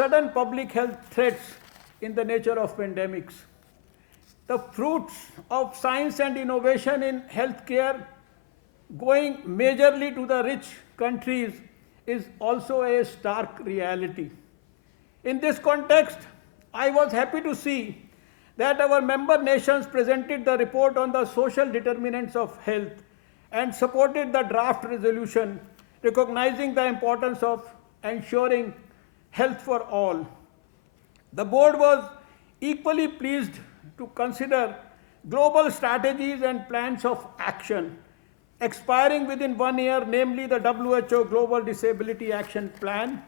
sudden public health threats in the nature of pandemics. The fruits of science and innovation in healthcare going majorly to the rich countries is also a stark reality. In this context, I was happy to see that our member nations presented the report on the social determinants of health and supported the draft resolution recognizing the importance of ensuring health for all. The board was equally pleased to consider global strategies and plans of action expiring within 1 year, namely the WHO Global Disability Action Plan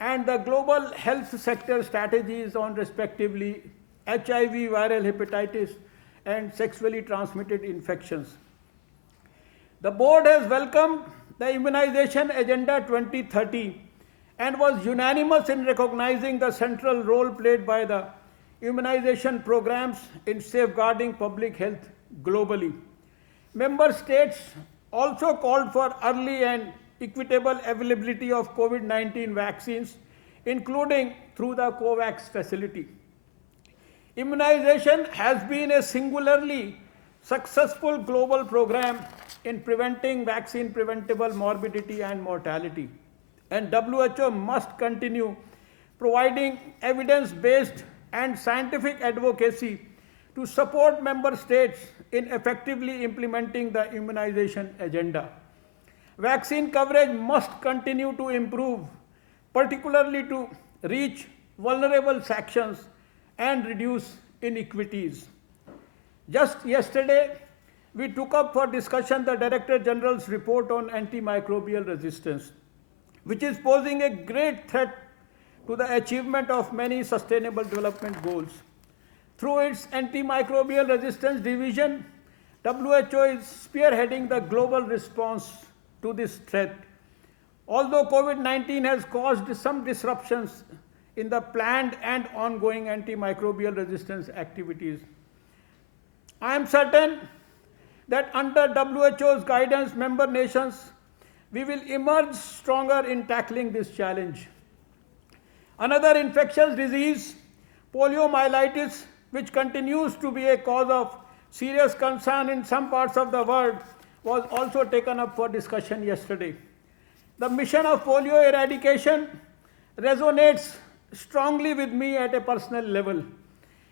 and the Global Health Sector Strategies on respectively HIV, viral hepatitis, and sexually transmitted infections. The board has welcomed the Immunization Agenda 2030 and was unanimous in recognizing the central role played by the immunization programs in safeguarding public health globally. Member states also called for early and equitable availability of COVID-19 vaccines, including through the COVAX facility. Immunization has been a singularly successful global program in preventing vaccine-preventable morbidity and mortality, and WHO must continue providing evidence-based and scientific advocacy to support member states in effectively implementing the immunization agenda. Vaccine coverage must continue to improve, particularly to reach vulnerable sections and reduce inequities. Just yesterday, we took up for discussion the Director General's report on antimicrobial resistance, which is posing a great threat to the achievement of many sustainable development goals. Through its antimicrobial resistance division, WHO is spearheading the global response to this threat. Although COVID-19 has caused some disruptions in the planned and ongoing antimicrobial resistance activities, I am certain that under WHO's guidance, member nations, we will emerge stronger in tackling this challenge. Another infectious disease, poliomyelitis, which continues to be a cause of serious concern in some parts of the world, was also taken up for discussion yesterday. The mission of polio eradication resonates strongly with me at a personal level.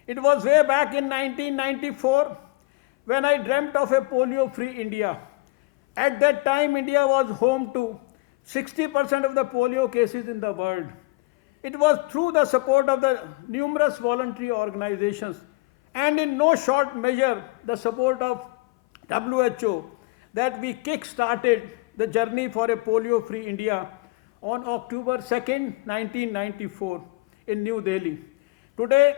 It was way back in 1994 when I dreamt of a polio-free India. At that time, India was home to 60% of the polio cases in the world. It was through the support of the numerous voluntary organizations and in no short measure the support of WHO that we kick-started the journey for a polio-free India on October 2nd, 1994 in New Delhi. Today,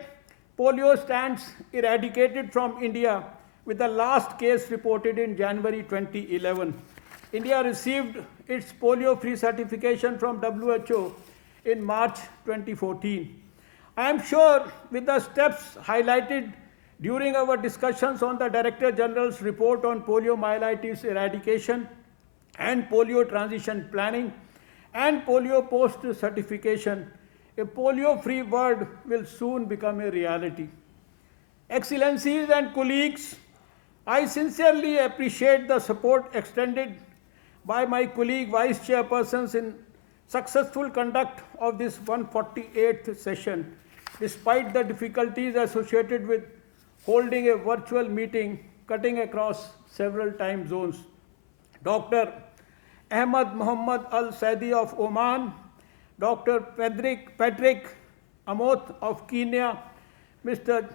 polio stands eradicated from India with the last case reported in January 2011. India received its polio-free certification from WHO in March 2014. I am sure with the steps highlighted during our discussions on the Director General's report on poliomyelitis eradication and polio transition planning and polio post-certification, a polio-free world will soon become a reality. Excellencies and colleagues, I sincerely appreciate the support extended by my colleague vice chairpersons in successful conduct of this 148th session, despite the difficulties associated with holding a virtual meeting cutting across several time zones. Dr. Ahmad Muhammad Al Saidi of Oman, Dr. Patrick Amoth of Kenya, Mr.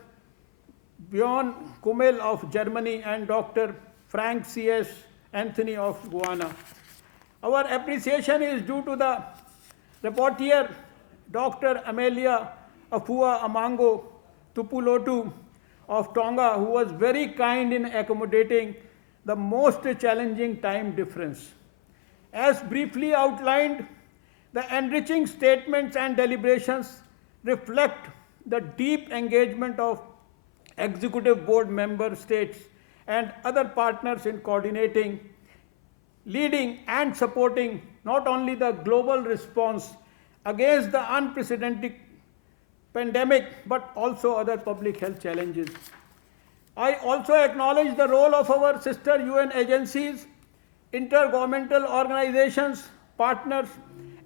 Bjorn Kummel of Germany, and Dr. Frank C.S. Anthony of Guyana. Our appreciation is due to the rapporteur, Dr. Amelia Afua Amango Tupulotu of Tonga, who was very kind in accommodating the most challenging time difference. As briefly outlined, the enriching statements and deliberations reflect the deep engagement of Executive Board member states and other partners in coordinating, leading and supporting not only the global response against the unprecedented pandemic, but also other public health challenges. I also acknowledge the role of our sister UN agencies, intergovernmental organizations, partners,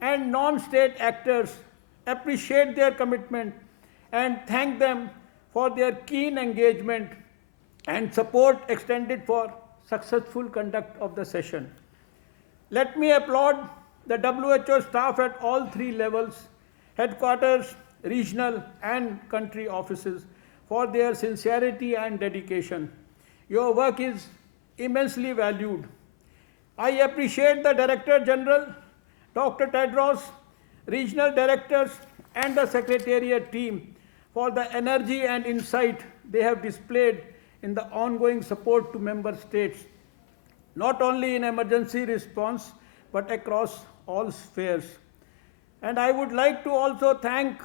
and non state actors, appreciate their commitment and thank them for their keen engagement and support extended for successful conduct of the session. Let me applaud the WHO staff at all three levels, headquarters, regional and country offices, for their sincerity and dedication. Your work is immensely valued. I appreciate the Director General, Dr. Tedros, regional directors, and the Secretariat team for the energy and insight they have displayed in the ongoing support to member states, not only in emergency response, but across all spheres. And I would like to also thank,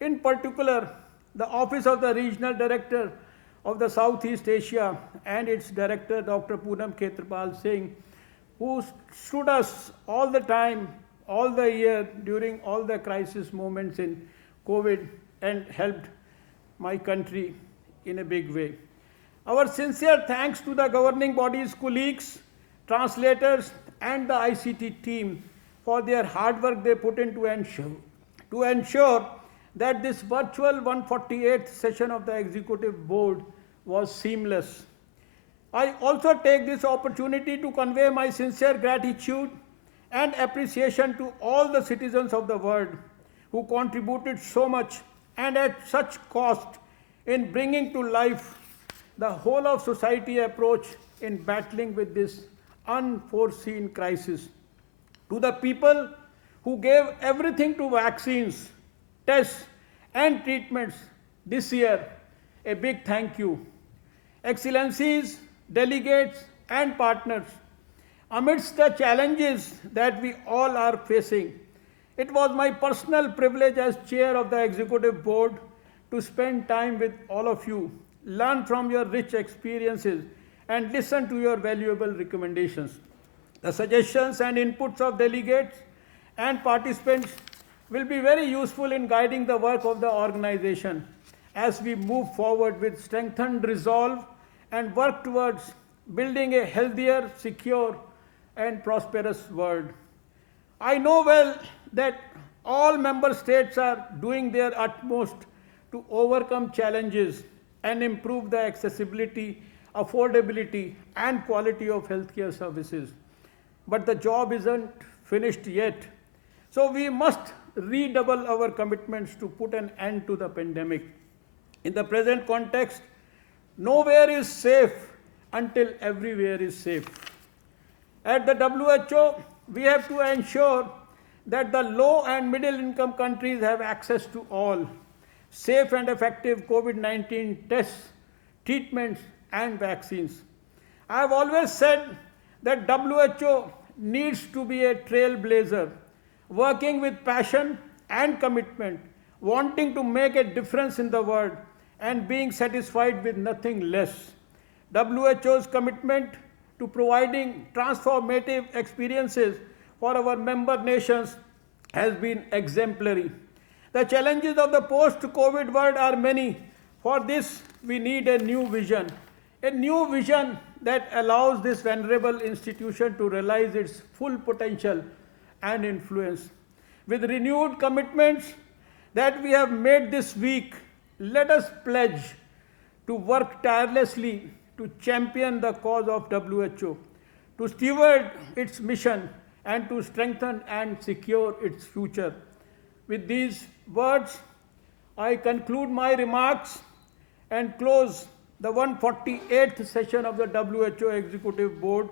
in particular, the Office of the Regional Director of the Southeast Asia and its Director, Dr. Poonam Khetrapal Singh, who stood us all the time, all the year, during all the crisis moments in COVID and helped my country in a big way. Our sincere thanks to the governing body's colleagues, translators, and the ICT team for their hard work they put in to ensure that this virtual 148th session of the Executive Board was seamless. I also take this opportunity to convey my sincere gratitude and appreciation to all the citizens of the world who contributed so much and at such cost in bringing to life the whole of society approach in battling with this unforeseen crisis. To the people who gave everything to vaccines, tests, and treatments this year, a big thank you. Excellencies, delegates, and partners, amidst the challenges that we all are facing, it was my personal privilege as chair of the Executive Board to spend time with all of you, learn from your rich experiences, and listen to your valuable recommendations. The suggestions and inputs of delegates and participants will be very useful in guiding the work of the organization as we move forward with strengthened resolve and work towards building a healthier, secure, and prosperous world. I know well that all member states are doing their utmost to overcome challenges and improve the accessibility, affordability, and quality of healthcare services. But the job isn't finished yet. So we must redouble our commitments to put an end to the pandemic. In the present context, nowhere is safe until everywhere is safe. At the WHO, we have to ensure that the low and middle income countries have access to all safe and effective COVID-19 tests, treatments, and vaccines. I have always said that WHO needs to be a trailblazer, working with passion and commitment, wanting to make a difference in the world, and being satisfied with nothing less. WHO's commitment to providing transformative experiences for our member nations has been exemplary. The challenges of the post-COVID world are many. For this, we need a new vision that allows this venerable institution to realize its full potential and influence. With renewed commitments that we have made this week, let us pledge to work tirelessly to champion the cause of WHO, to steward its mission, and to strengthen and secure its future. With these words, I conclude my remarks and close the 148th session of the WHO Executive Board.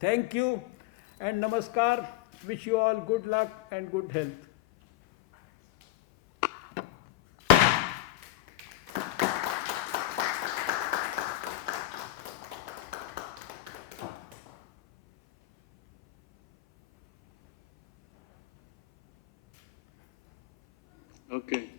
Thank you and namaskar. Wish you all good luck and good health. Okay.